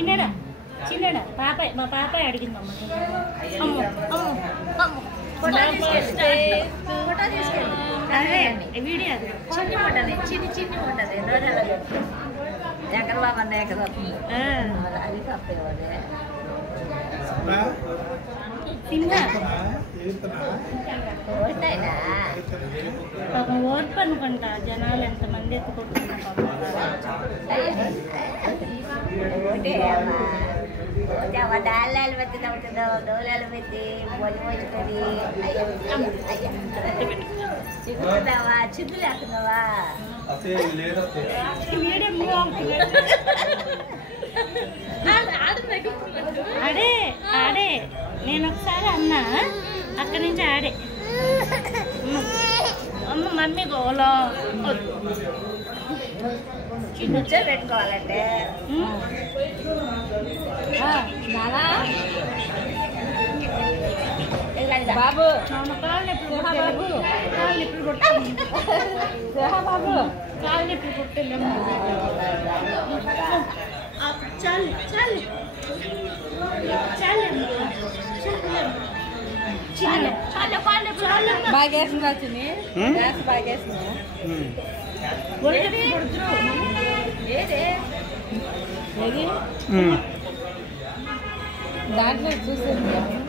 చిన్నడా చిన్నడా పాపాయ్ మా పాపాయ్ అడిగిందమ్మ అమ్మో అమ్మో అమ్మో అదే వీడియో అది చిన్ని ఉంటుంది చిన్ని ఉంటుంది ఎక్కడ బాబా ఎక్కడ అది తప్పేవాడే ఓర్పు అనుకుంటా జనాలు ఎంతమంది ఎత్తుకుంటున్నారు డాళ్ళు పెట్టి తగ్గుతుందో డోలాలు పెట్టి భోజనం వచ్చుకొని చిక్కుతున్నావా చిద్దు లేకున్నావా ఆడే ఆడే నేను ఒకసారి అన్నా అక్కడి నుంచి ఆడే అమ్మ మమ్మీ గోలో కూర్చో పెట్టుకోవాలంటే బాబు కాళ్ళు ఎప్పుడు బాబు కాళ్ళు ఎప్పుడు కొట్టలేము చాలు చాలు చాలు బాగేసింది వచ్చింది బాగేసింది దాంట్లో చూస్తుంది